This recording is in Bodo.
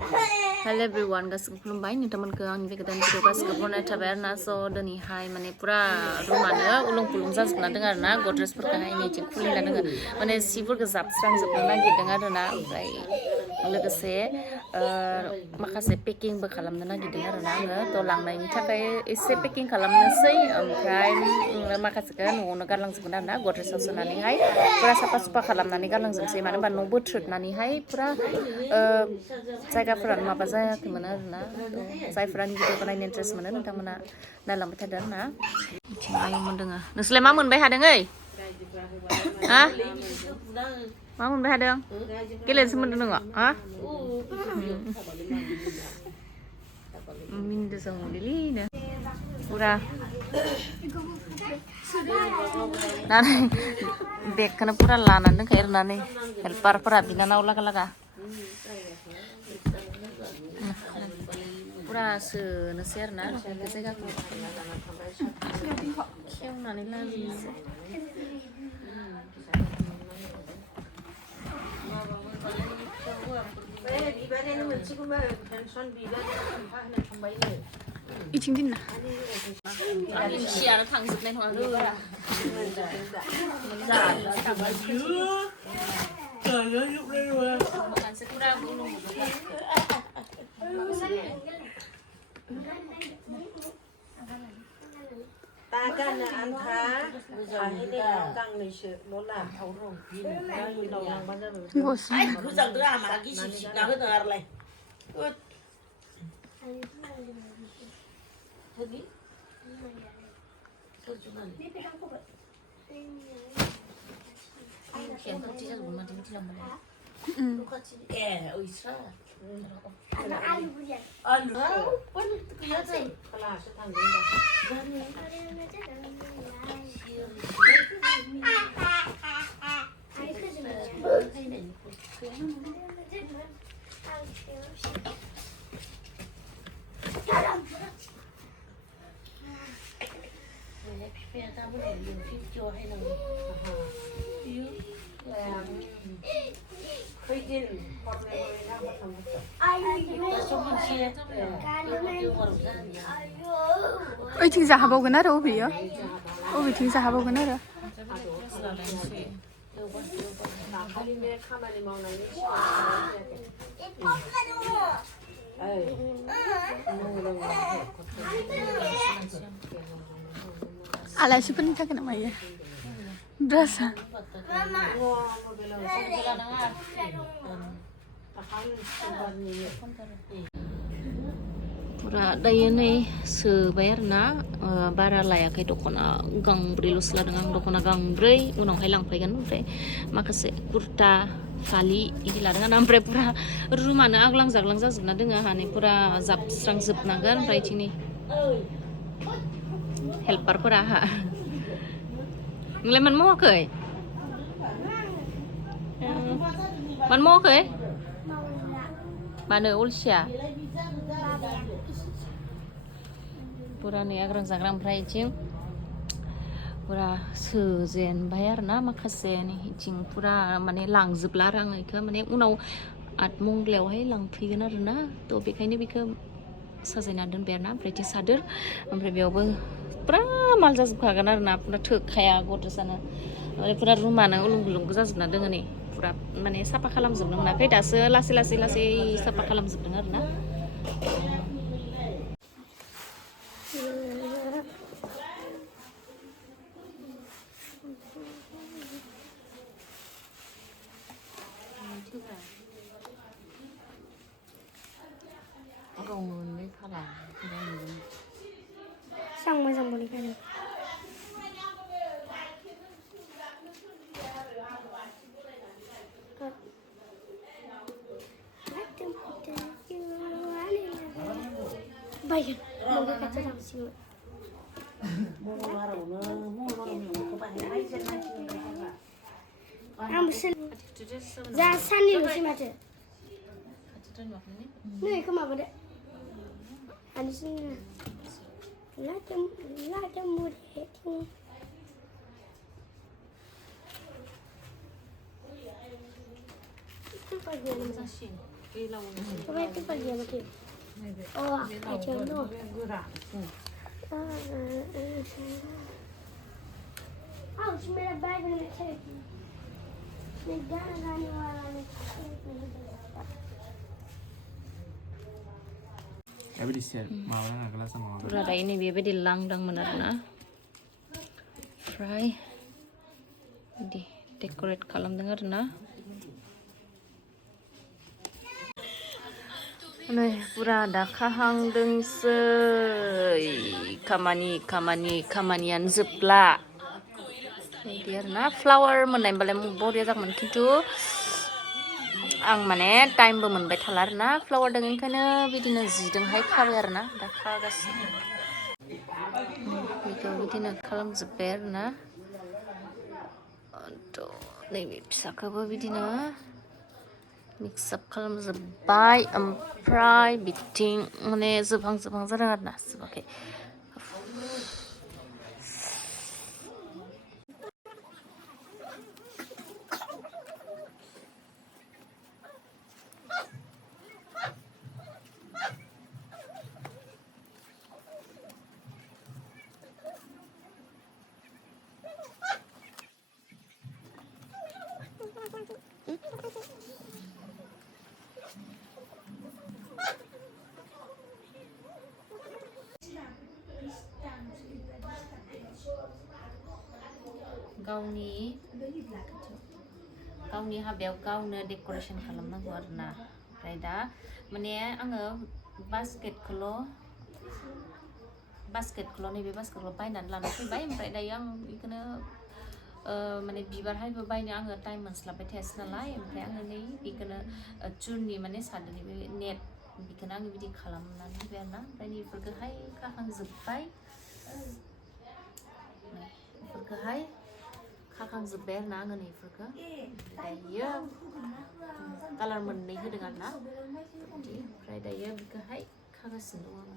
Hello everyone, गासिबो खुलुमबाय नोंथांमोनखौ आंनि बे गोदान भिडिअ गासिबो बरायनाय थाबाय आरोना स' दिनैहाय माने पुरा रुमानो उलुं पुलुं जाजोबना दङ आरोना गद्रेजफोरखौहाय नैथिं खुलिना दङ माने सिफोरखौ जाबस्रांजोबनो नागिरदों आरोना ओमफ्राय लोगोसे माखासे पेकिंबो खालामनो नागिरदों आरोना आङो थ' लांनायनि थाखाय एसे पेकिं खालामनोसै ओमफ्राय माखासेखौ न'आवनो गारलांजोबगोन आरोना गद्रेजाव सोनानैहाय पुरा साफा सुफा खालामनानै गारलांजोबसै मानो होनबा न' बोथ्रोदनानैहाय पुरा जायगाफोरानो माबा जायाखैमोन आरोना जायफोरा आंनि भिडिअखौ नायनो इन्टारेस्ट मोनो नोंथांमोना नायलांबाय थादों आरोना बिथिं आयंमोन दोङो नोंसोरलाय मा मोनबाय हादों ओइ हा मा मोनबाय हादों गेलेनोसो मोनदों नोङो हा मिनिदोंसो मोनदोंलैनो पुरा नानै बेगखौनो पुरा लानानै दोनखायो आरोना नै हेल्पारफोरा बिनानाव लागा लागा पुरा सोनोसै आरोना बे जायगाखौ खेवनानै लाजोबनोसै इथिं दिनना आंनि सियानो थांजोबनाय नङा तागानो आन्था जाहैदों गांनैसो ल'ला थावरं उनाव लांबा जाबाय गोजांदों आंहा गिसिब सिबना होदों आरोलाय ओइथिं जाहाबावगोन आरो अबेयो अबेथिं जाहाबावगोन आरो खामानि मावनायनि आलासिफोरनि थाखाय नामा इयो ड्रेसा पुरा दायो नै सोबाय आरोना बारा लायाखै दख'ना गांब्रैल'सो लादों आं दख'ना गांब्रै उनावहाय लांफैगोन ओमफ्राय माखासे कुर्ता फालि इदि लादों आरो ओमफ्राय पुरा रुमानो आग्लां जाग्लां जाजोबना दोङो हानि पुरा जाबस्रांजोबनांगोन ओमफ्राय इथिं नै हेल्पारफोरा आंहा नोंलाय मानो मावाखै मानो मावाखै मानो अलसिया पुरा नै आग्रां जाग्रां ओमफ्राय इथिं पुरा सोजेनबाय आरोना माखासे इथिं पुरा माने लांजोबला आरो आङो इखौ माने उनाव आठमंग्लायावहाय लांफैगोन आरोना थ' बेखायनो बेखौ साजायना दोनबाय आरोना ओमफ्राय इथिं सादोर ओमफ्राय बेयावबो पुरा माल जाजोबखागोन आरोना पुरा थोखाया गद्रेजानो ओमफ्राय पुरा रुमानो उलुं गुलुंबो जाजोबना दोङो नै पुरा माने साफा खालामजोबनो मोनाखै दासो लासै लासै लासै साफा खालामजोबदों आरोना sang मोजां मोनखायो बायगोन मबे खाथियाव थांसिगोन जा साननिल'सै माथो नै इखौ माबादो हानिसिनो लादो मुरिथिं जासिगोन Coba itu bagian lagi. Oh, aja no. Oh, semua bag ni cek. Negara ni wala ni. Every share mau nggak kelas sama Pura ada ini beberapa langdang menerna. Fry. Di decorate kalam dengar na. Nah, pura ada kahang dengsei. Kamanian zepla. Dia na flower menai balem bor ya jak men kintu. Ang mane time bo मोनबाय थाला आरोना फ्लावार दं ओंखायनो बिदिनो जिदोंहाय खाबाय आरोना दा खागासिनो बेखौ बिदिनो खालामजोब्बाय आरोना नैबे फिसाखौबो बिदिनो मिक्स आप खालामजोब्बाय ओमफ्राय बिथिं माने जोबहां जादों आरोना जोबाखै गावनि हाबायाव गावनो डेक'रेसन खालामनांगौ आरोना ओमफ्राय दा माने आङो बास्केटखौल' नैबे बास्केटखौल' बायनानै लाना फैबाय ओमफ्राय दायो आं बेखौनो माने बिबारहायबो बायनो आङो टाइम मोनस्लाबबाय थायासै नालाय ओमफ्राय आङो नै बेखौनो चुननि माने सादोनि बे नेट बेखौनो आङो बिदि खालामनानै होबाय आरोना ओमफ्राय बेफोरखौहाय खाखांजोब्बाय खाखांजोब्बाय आरोना आङो नैफोरखौ दायो कालार मोननै होदों आरोना बिदि ओमफ्राय दायो बेखौहाय खागासिनो दं आङो